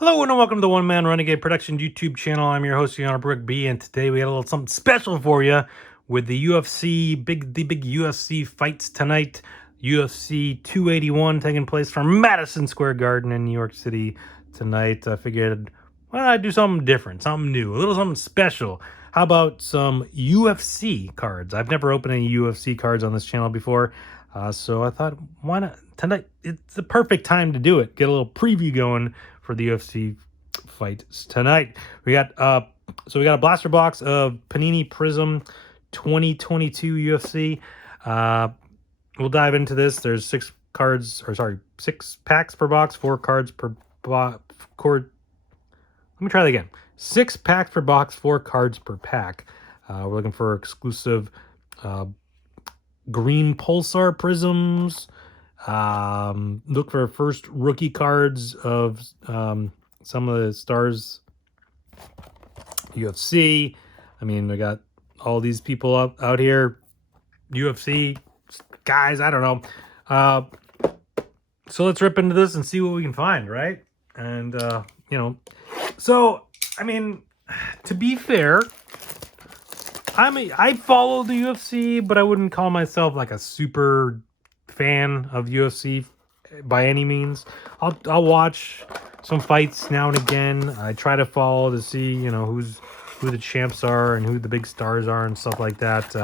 Hello and welcome to the One Man Renegade Production YouTube channel. I'm your host, Yana Brook B, and today we got a little something special for you with the UFC, the big UFC fights tonight. UFC 281 taking place from Madison Square Garden in New York City tonight. I figured, why not I do something different, something new, a little something special. How about some UFC cards? I've never opened any UFC cards on this channel before, so I thought, why not? Tonight, it's the perfect time to do it. Get a little preview going for the UFC fights tonight. We got we got a blaster box of Panini Prizm 2022 UFC. We'll dive into this. There's 6 packs per box, 4 cards per cord. Let me try that again. 6 packs per box, 4 cards per pack. We're looking for exclusive green pulsar prisms. Look for first rookie cards of some of the stars UFC. I mean, we got all these people out here, UFC guys. I don't know. So let's rip into this and see what we can find, right? And so I mean, to be fair, I follow the UFC, but I wouldn't call myself like a super fan of UFC by any means. I'll watch some fights now and again. I try to follow to see who the champs are and who the big stars are and stuff like that.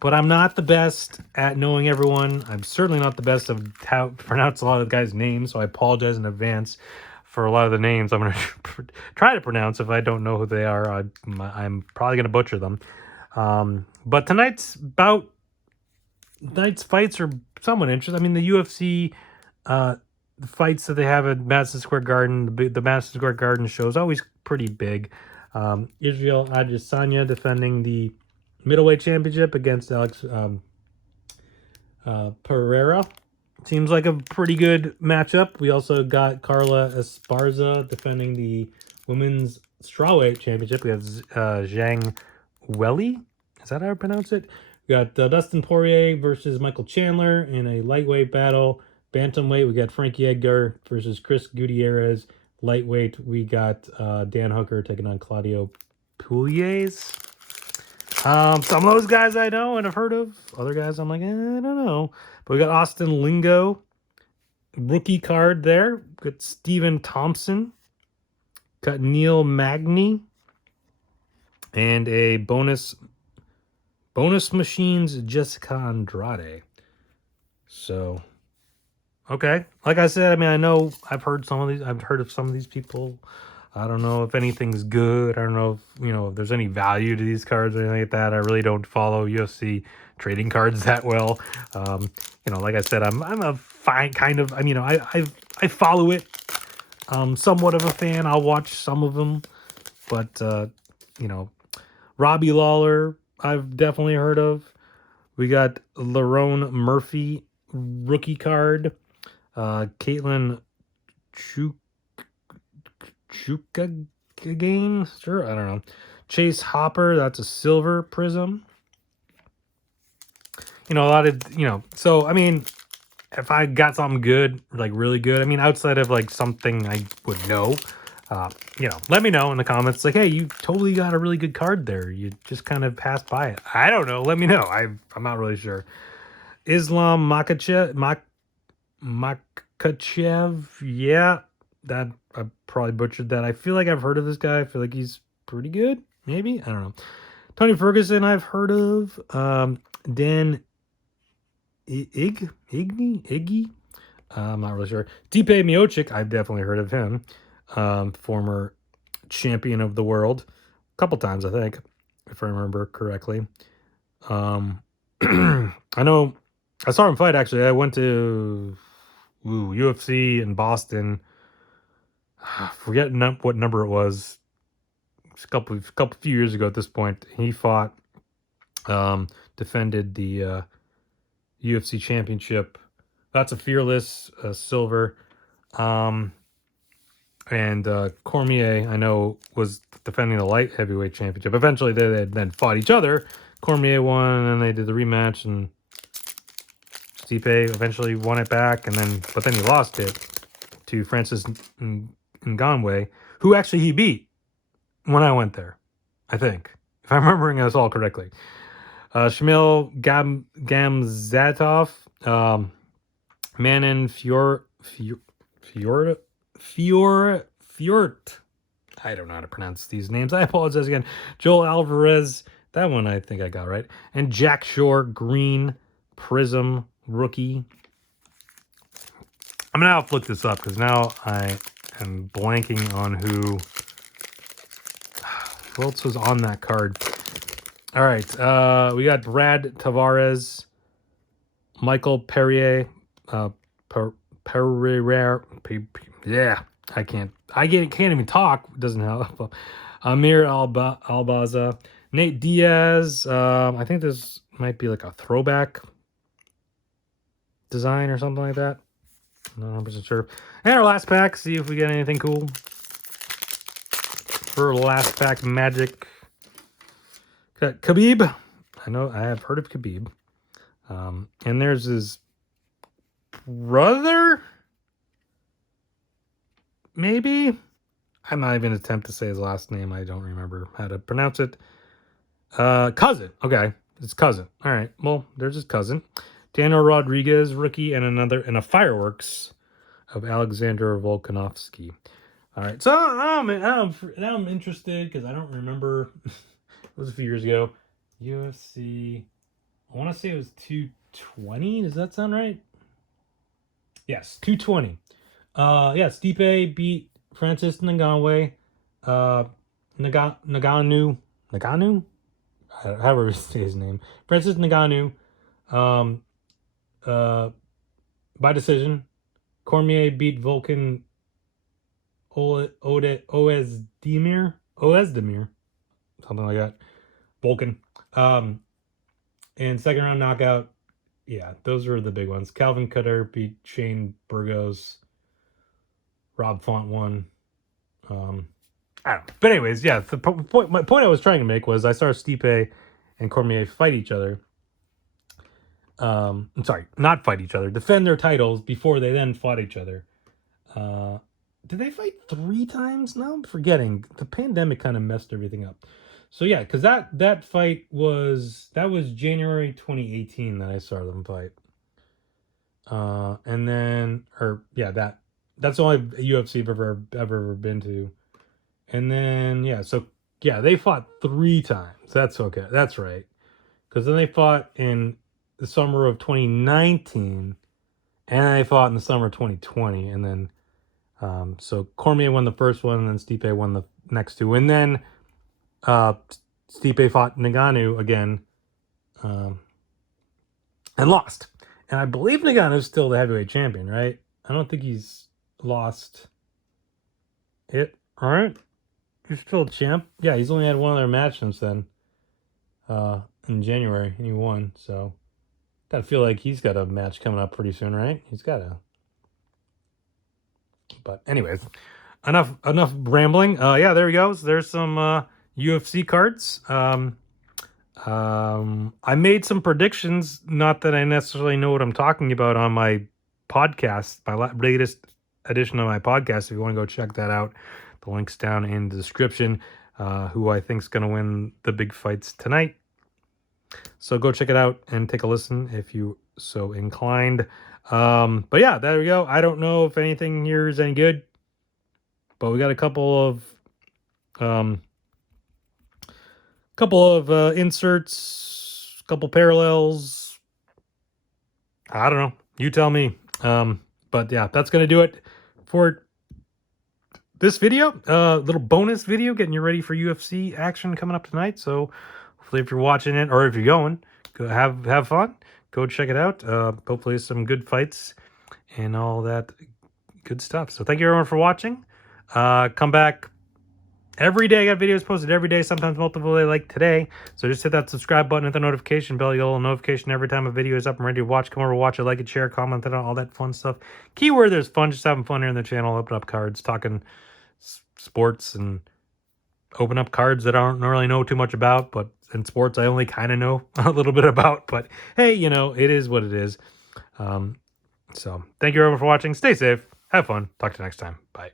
But I'm not the best at knowing everyone. I'm certainly not the best of how to pronounce a lot of the guys' names, so I apologize in advance for a lot of the names I'm going to try to pronounce. If I don't know who they are, I'm probably going to butcher them. But tonight's fights are somewhat interesting. I mean, the UFC the fights that they have at Madison Square Garden, the Madison Square Garden show is always pretty big. Israel Adesanya defending the middleweight championship against Alex Pereira. Seems like a pretty good matchup. We also got Carla Esparza defending the women's strawweight championship. We have Zhang Weili. Is that how I pronounce it? We got Dustin Poirier versus Michael Chandler in a lightweight battle. Bantamweight, we got Frankie Edgar versus Chris Gutierrez. Lightweight, we got Dan Hooker taking on Claudio Pugliese. Some of those guys I know and have heard of. Other guys I'm like, I don't know. But we got Austin Lingo, rookie card there. We got Steven Thompson. Got Neil Magny. And a bonus machines, Jessica Andrade. So, okay. Like I said, I mean, I know I've heard of some of these people. I don't know if anything's good. I don't know if there's any value to these cards or anything like that. I really don't follow UFC trading cards that well. Like I said, I'm a fine kind of. I follow it. Somewhat of a fan. I'll watch some of them, but Robbie Lawler, I've definitely heard of. We got Lerone Murphy rookie card. Caitlin Chukagane, sure, I don't know. Chase Hopper, that's a silver prism. A lot of So I mean, if I got something good, like really good, I mean, outside of like something I would know, let me know in the comments. Like, hey, you totally got a really good card there. You just kind of passed by it. I don't know. Let me know. I'm not really sure. Islam Makhachev, yeah, that I probably butchered that. I feel like I've heard of this guy. I feel like he's pretty good. Maybe, I don't know. Tony Ferguson, I've heard of. Dan Iggy. I'm not really sure. Stipe Miocic, I've definitely heard of him. Former champion of the world, a couple times, I think, if I remember correctly. I know I saw him fight, actually. I went to UFC in Boston. Forget what number it was. It's a few years ago at this point. He fought, defended the UFC championship. That's a fearless silver. And Cormier, I know, was defending the light heavyweight championship. Eventually, they then fought each other. Cormier won, and then they did the rematch, and Stipe eventually won it back, but then he lost it to Francis Ngannou, who actually he beat when I went there, I think, if I'm remembering this all correctly. Shamil Gamzatov, Manon Fjord. I don't know how to pronounce these names. I apologize again. Joel Alvarez, that one I think I got right. And Jack Shore, green, Prizm, rookie. I'm going to have to look this up because now I am blanking on who else was on that card. All right, we got Brad Tavares, Michael Perrier, yeah, can't even talk. It doesn't help. Amir Albaza, Nate Diaz. I think this might be like a throwback design or something like that. I'm not 100% sure. And our last pack. See if we get anything cool for last pack magic. Got Khabib. I know I have heard of Khabib. And there's his brother. Maybe. I'm not even attempt to say his last name. I don't remember how to pronounce it. Cousin. Okay. It's cousin. All right. Well, there's his cousin. Daniel Rodriguez, rookie, and a fireworks of Alexander Volkanovski. All right. So now I'm interested because I don't remember. It was a few years ago. UFC. I want to say it was 220. Does that sound right? Yes, 220. Yeah, Stipe beat Francis Ngannou. Ngannou, however you say his name. Francis Ngannou, by decision. Cormier beat Volkan Oezdemir, something like that. Volkan. And second round knockout. Yeah, those were the big ones. Calvin Cutter beat Shane Burgos. Rob Font won. I don't know. But anyways, yeah, my point I was trying to make was I saw Stipe and Cormier fight each other. I'm sorry, not fight each other. Defend their titles before they then fought each other. Did they fight 3 times? Now I'm forgetting. The pandemic kind of messed everything up. So yeah, because that fight was January 2018 that I saw them fight. And then that's the only UFC I've ever been to. And then they fought 3 times. That's okay. That's right. Because then they fought in the summer of 2019, and they fought in the summer of 2020, and then so Cormier won the first one, and then Stipe won the next 2, and then Stipe fought Ngannou again, and lost. And I believe Ngannou's still the heavyweight champion, right? I don't think he's lost it. All right, he's still a champ. Yeah, he's only had one other match since then. In January, and he won. So, gotta feel like he's got a match coming up pretty soon, right? He's got a. But anyways, enough rambling. Yeah, there he goes. There's some UFC cards. I made some predictions. Not that I necessarily know what I'm talking about on my podcast, my latest edition of my podcast. If you want to go check that out, the link's down in the description. Who I think is going to win the big fights tonight. So go check it out and take a listen if you so inclined. But yeah, there we go. I don't know if anything here is any good, but we got a couple of inserts, couple parallels. I don't know. You tell me. But yeah, that's going to do it for this video. Little bonus video getting you ready for UFC action coming up tonight. So hopefully if you're watching it or if you're going, go have fun. Go check it out. Hopefully some good fights and all that good stuff. So thank you everyone for watching. Come back every day. I got videos posted every day, sometimes multiple day like today. So just hit that subscribe button, hit the notification bell. You get a little notification every time a video is up and ready to watch. Come over, watch it, like it, share, comment on all that fun stuff. Keyword there's fun, just having fun here in the channel, open up cards, talking sports and open up cards that I don't really know too much about, but in sports I only kind of know a little bit about. But hey, you know, it is what it is. So thank you everyone for watching. Stay safe, have fun, talk to you next time. Bye.